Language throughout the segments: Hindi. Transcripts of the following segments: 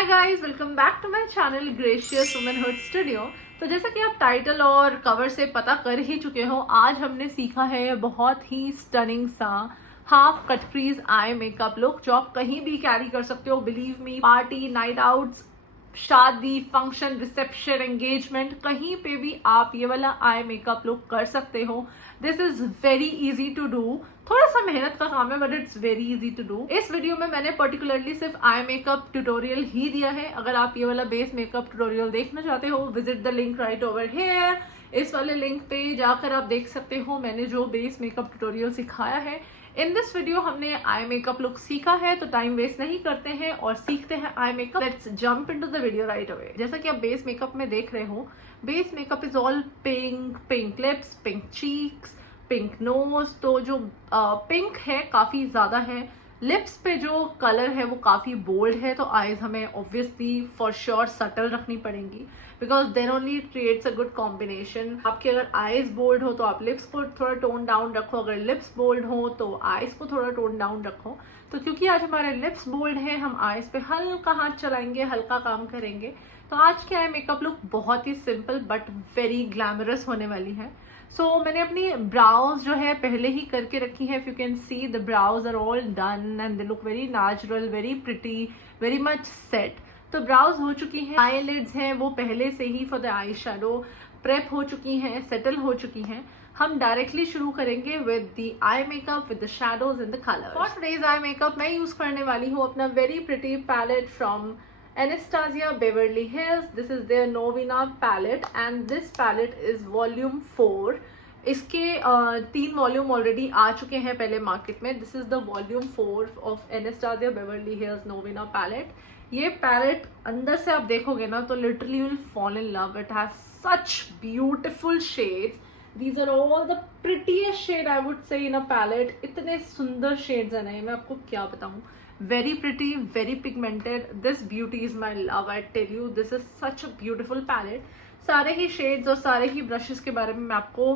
Hi guys, welcome back to my channel Gracious Womanhood Studio. तो जैसा कि आप टाइटल और कवर से पता कर ही चुके हो, आज हमने सीखा है बहुत ही स्टनिंग सा half cut crease eye makeup look जो आप कहीं भी कैरी कर सकते हो। Believe me, party, night outs, शादी, फंक्शन, रिसेप्शन, एंगेजमेंट, कहीं पे भी आप ये वाला आई मेकअप लुक कर सकते हो। This is very easy to do. थोड़ा सा मेहनत का काम है but it's very easy to do. इस वीडियो में मैंने पर्टिकुलरली सिर्फ आई मेकअप ट्यूटोरियल ही दिया है। अगर आप ये वाला बेस मेकअप ट्यूटोरियल देखना चाहते हो, visit the link right over here. इस वाले लिंक पे जाकर आप देख सकते हो मैंने जो बेस मेकअप ट्यूटोरियल सिखाया है। इन दिस वीडियो हमने आई मेकअप लुक सीखा है, तो टाइम वेस्ट नहीं करते हैं और सीखते हैं eye makeup. Let's jump into the video right away. जैसा कि आप बेस मेकअप में देख रहे हो, base makeup is all pink, pink lips, pink cheeks, pink nose. तो जो पिंक है काफी ज्यादा है। लिप्स पे जो कलर है वो काफी बोल्ड है, तो आईज हमें ऑब्वियसली फॉर श्योर सटल रखनी पड़ेंगी because then only creates a good combination. आपकी अगर आईज बोल्ड हो तो आप लिप्स को थोड़ा टोन डाउन रखो, अगर लिप्स बोल्ड हो तो आईज को थोड़ा टोन डाउन रखो। तो क्योंकि आज हमारे लिप्स बोल्ड है, हम आईज पे हल्का हाथ चलाएंगे, हल्का काम करेंगे। तो आज की आई मेकअप लुक बहुत ही सिंपल बट वेरी ग्लैमरस होने वाली है। मैंने अपनी ब्राउज जो है पहले ही करके रखी है। If you can see, the brows are all done and they look very natural, very pretty, very much set. तो ब्राउज हो चुकी हैं, आई लिड्स हैं वो पहले से ही for the eye shadow prep हो चुकी हैं, सेटल हो चुकी हैं। हम डायरेक्टली शुरू करेंगे with the eye makeup, with the shadows and the colours. For today's eye makeup मैं यूज करने वाली हूँ अपना very pretty palette from Anastasia Beverly Hills. This is their Novena palette and this palette is volume 4. इसके 3 वॉल्यूम ऑलरेडी आ चुके हैं पहले मार्केट में। This is the volume 4 of Anastasia Beverly Hills Novena palette. ये पैलेट अंदर से आप देखोगे ना तो literally you will fall in love. It has such beautiful shades. These are all the prettiest shade I would say in a palette. इतने सुंदर शेड्स है ना, मैं आपको क्या बताऊं. Very pretty, very pigmented. This beauty is my love. I tell you, this is such a beautiful palette. सारे ही शेड्स और सारे ही ब्रशेस के बारे में मैं आपको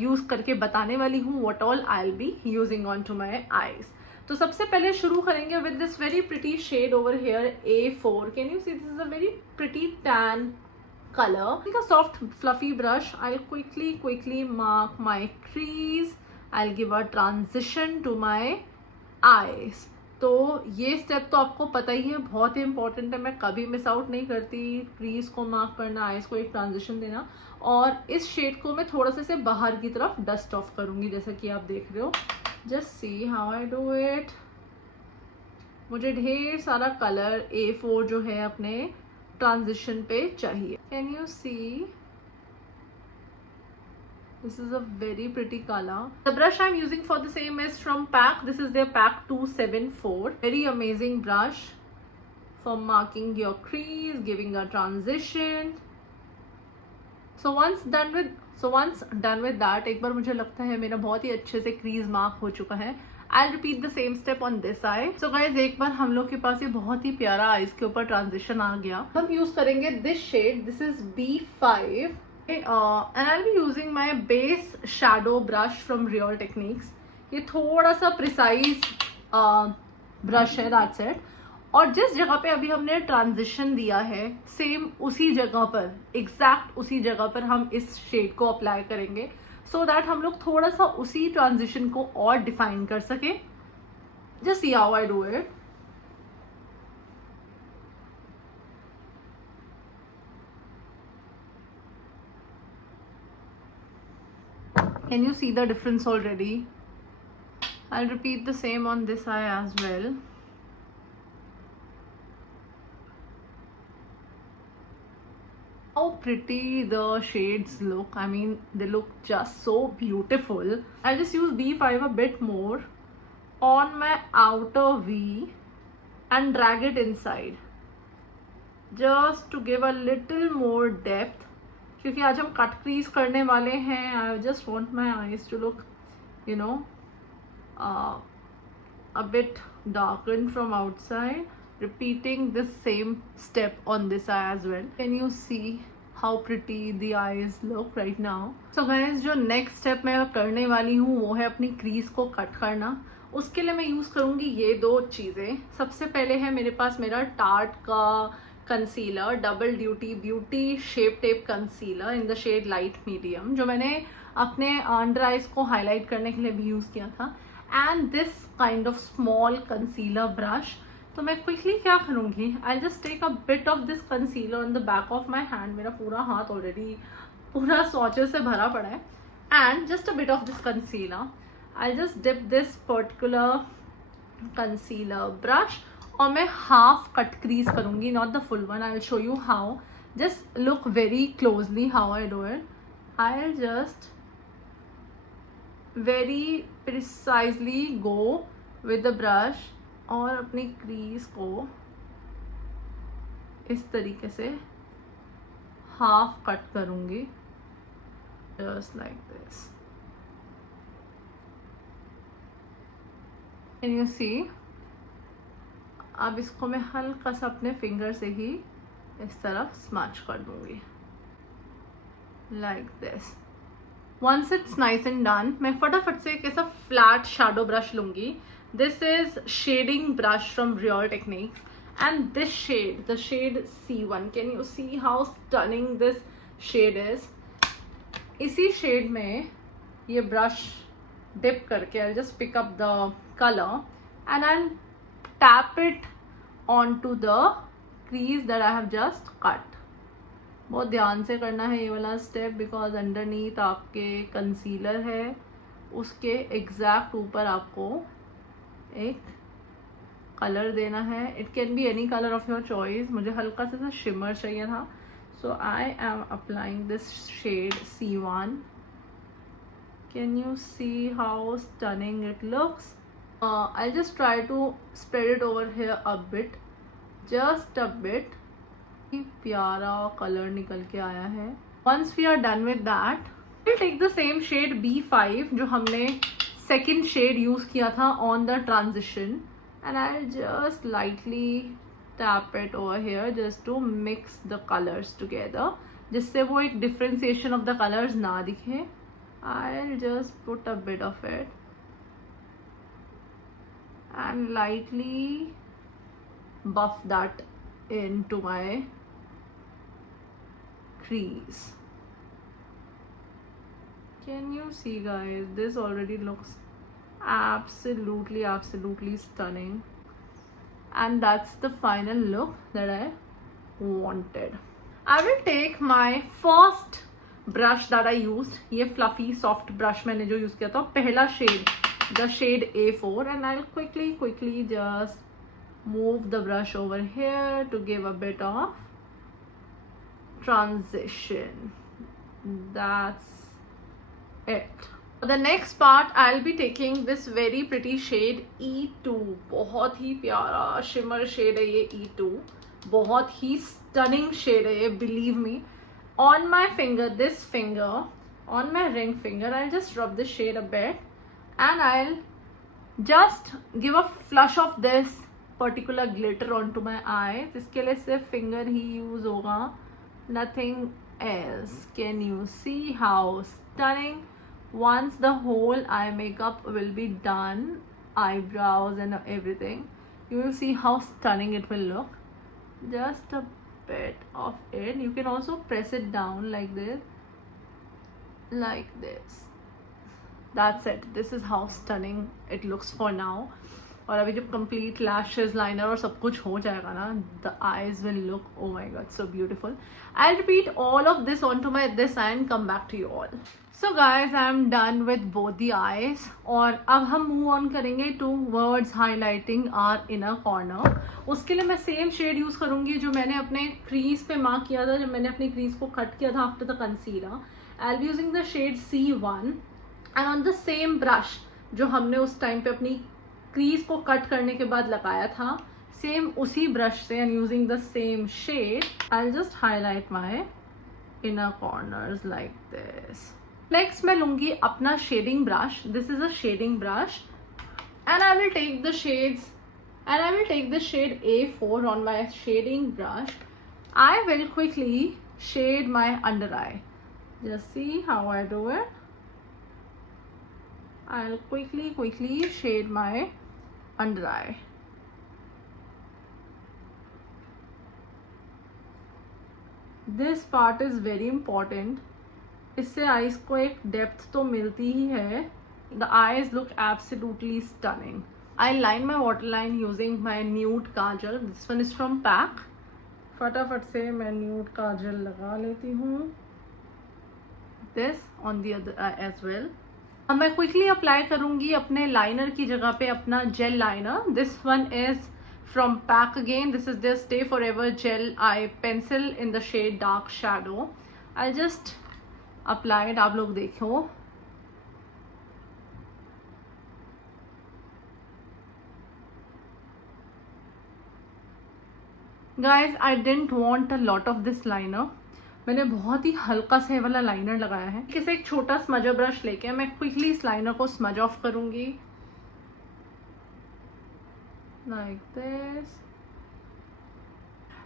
यूज करके बताने वाली हूँ. What all I'll be using on to my eyes. तो सबसे पहले शुरू करेंगे with this very pretty shade over here, A4. Can you see this is a very pretty tan color. Take a soft fluffy brush. I'll quickly mark my crease. I'll give a transition to my eyes. तो ये स्टेप तो आपको पता ही है, बहुत ही इंपॉर्टेंट है, मैं कभी मिस आउट नहीं करती. क्रीज को मार्क करना, आईज को एक ट्रांजिशन देना. और इस शेड को मैं थोड़ा सा से बाहर की तरफ डस्ट ऑफ करूंगी जैसा कि आप देख रहे हो. Just see how I do it. मुझे ढेर सारा कलर A4 जो है अपने ट्रांजिशन पे चाहिए. Can you see? This is a very pretty color. The brush I'm using for the same is from PAC. This is their PAC 274. Very amazing brush for marking your crease, giving a transition. So once done with that, एक बार मुझे लगता है मेरा बहुत ही अच्छे से crease mark हो चुका है. I'll repeat the same step on this eye. So guys, एक बार हम लोग के पास ये बहुत ही प्यारा आईज के ऊपर ट्रांजिशन आ गया. हम यूज करेंगे this shade. This is B5. And I'll be using my base shadow brush from Real Techniques. ये थोड़ा सा प्रिसाइज ब्रश है, दैट्स इट. और जिस जगह पे अभी हमने ट्रांजिशन दिया है, सेम उसी जगह पर, एग्जैक्ट उसी जगह पर हम इस शेड को अप्लाई करेंगे सो दैट हम लोग थोड़ा सा उसी ट्रांजिशन को और डिफाइन कर सके. Just see how I do it. Can you see the difference already? I'll repeat the same on this eye as well. How pretty the shades look. I mean, they look just so beautiful. I'll just use B5 a bit more on my outer V and drag it inside. Just to give a little more depth. क्योंकि आज हम कट क्रीज करने वाले हैं. I just want my eyes to look you know a bit darkened from outside. Repeating this same step on this eye as well. Can you see how pretty the eyes look right now? So guys, जो next step मैं करने वाली हूँ वो है अपनी क्रीज को कट करना. उसके लिए मैं यूज़ करूँगी ये दो चीज़ें। सबसे पहले है मेरे पास मेरा टार्ट का concealer, double duty beauty shape tape concealer in the shade light medium, जो मैंने अपने अंडर आइज को हाईलाइट करने के लिए भी यूज़ किया था। And this kind of small concealer brush. तो मैं क्विकली क्या करूँगी, I just take a bit of this concealer on the back of my hand. मेरा पूरा हाथ ऑलरेडी पूरा स्वॉचेस से भरा पड़ा है। And just a bit of this concealer, I just dip this particular concealer brush और मैं हाफ कट क्रीज करूँगी, not the full one. I will show you how. Just look very closely how I do it. I will just very precisely go with the brush और अपनी क्रीज को इस तरीके से हाफ कट करूँगी, just like this. Can you see? अब इसको मैं हल्का सा अपने फिंगर से ही इस तरफ स्मैच कर दूंगी, like this. Once it's nice and done, मैं फटाफट से एक ऐसा फ्लैट शैडो ब्रश लूंगी। This is shading brush from Real Techniques and this shade, the shade C1, can you see how stunning this shade is? इसी शेड में ये ब्रश डिप करके I just pick up the color and I'll tap it onto the crease that I have just cut. बहुत ध्यान से करना है ये वाला स्टेप, बिकॉज अंडरनीथ आपके कंसीलर है, उसके एग्जैक्ट ऊपर आपको एक कलर देना है। It can be any colour of your choice. मुझे हल्का सा शिमर चाहिए था, so I am applying this shade C1. Can you see how stunning it looks? I'll just try to spread it over here a bit, just a bit. प्यारा कलर निकल के आया है। Once we are done with that, we'll take the same shade B5 जो हमने second shade use किया था on the transition, and I'll just lightly tap it over here just to mix the colors together, जिससे वो एक differentiation of the colors ना दिखे। I'll just put a bit of it and lightly buff that into my crease. Can you see, guys? This already looks absolutely stunning, and that's the final look that I wanted. I will take my first brush that I used, ये fluffy soft brush मैंने जो use किया था, पहला shade, the shade A4, and I'll quickly just move the brush over here to give a bit of transition. That's it. For the next part, I'll be taking this very pretty shade E2. बहुत ही प्यारा shimmer shade है ये E2, बहुत ही stunning shade है ये, believe me. On my finger, this finger, on my ring finger, I'll just rub this shade a bit, and I'll just give a flush of this particular glitter onto my eyes. इसके लिए सिर्फ finger ही use होगा, nothing else. Can you see how stunning? Once the whole eye makeup will be done, eyebrows and everything, you will see how stunning it will look. Just a bit of it. You can also press it down like this, like this. That's it. This is how stunning it looks for now. और अभी जब complete lashes, liner और सब कुछ हो जाएगा ना, the eyes will look, oh my god, so beautiful. I'll repeat all of this onto my this eye and come back to you all. So guys, I am done with both the eyes, और अब हम move on करेंगे towards highlighting our inner corner. उसके लिए मैं same shade use करूँगी जो मैंने अपने crease पे mark किया था जब मैंने अपनी crease को cut किया था after the concealer. I'll be using the shade C1, and on the same brush जो हमने उस time पे अपनी क्रीज को कट करने के बाद लगाया था, सेम उसी ब्रश से and using the same shade, I will just highlight my inner corners like this. Next मैं लूंगी अपना shading brush. This is a shading brush and I will take the shades and I will take the shade A4 on my shading brush. I will quickly shade my under eye. Just see how I do it. I'll quickly shade my under eye. This part is very important. इससे आईज को एक डेप्थ तो मिलती ही है. The eyes look absolutely stunning. I line my waterline using my nude kajal. This one is from PAC. फटाफट से मैं न्यूड काजल लगा लेती हूँ. This on the other eye as well. अब मैं क्विकली अप्लाई करूँगी अपने लाइनर की जगह पे अपना jail liner. This one is from PAC again. This is their Stay Forever Gel Eye Pencil in the shade Dark Shadow. I'll just apply it. आप लोग देखो. Guys, I didn't want a lot of this liner. मैंने बहुत ही हल्का से वाला लाइनर लगाया है. किसी एक छोटा स्मजर ब्रश लेके मैं क्विकली इस लाइनर को स्मज ऑफ करूंगी. Like this.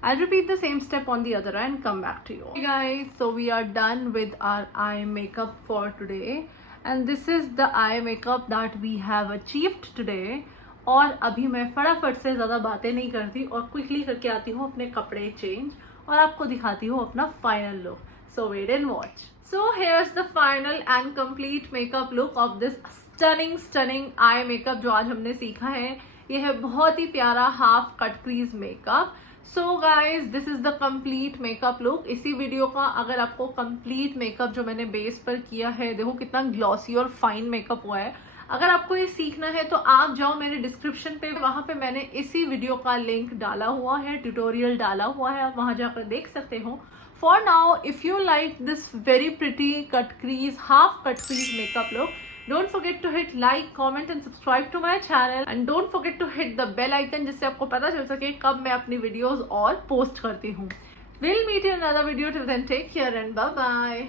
I'll repeat the same step on the other eye and come back to you. Hey guys, so we are done with our eye makeup for today, and this is the eye makeup that we have achieved today. और अभी मैं फटाफट से ज़्यादा बातें नहीं करती और क्विकली करके आती हूँ अपने कपड़े चेंज और आपको दिखाती हूँ अपना final look. So wait and watch. So here's the final and complete makeup look of this stunning eye makeup जो आज हमने सीखा है. ये है बहुत ही प्यारा half cut crease makeup. So guys, this is the complete makeup look. इसी वीडियो का अगर आपको कंप्लीट मेकअप जो मैंने बेस पर किया है, देखो कितना ग्लॉसी और फाइन मेकअप हुआ है. अगर आपको ये सीखना है तो आप जाओ मेरे डिस्क्रिप्शन पे, वहां पे मैंने इसी वीडियो का लिंक डाला हुआ है, ट्यूटोरियल डाला हुआ है, आप वहां जाकर देख सकते हो. For now, if you like this very pretty cut crease half cut crease makeup look, don't forget to hit like, comment and subscribe to my channel, and don't forget to hit the bell icon जिससे आपको पता चल सके कब मैं अपनी वीडियोस और पोस्ट करती हूँ. We'll meet in another video. Till then, take care and bye bye.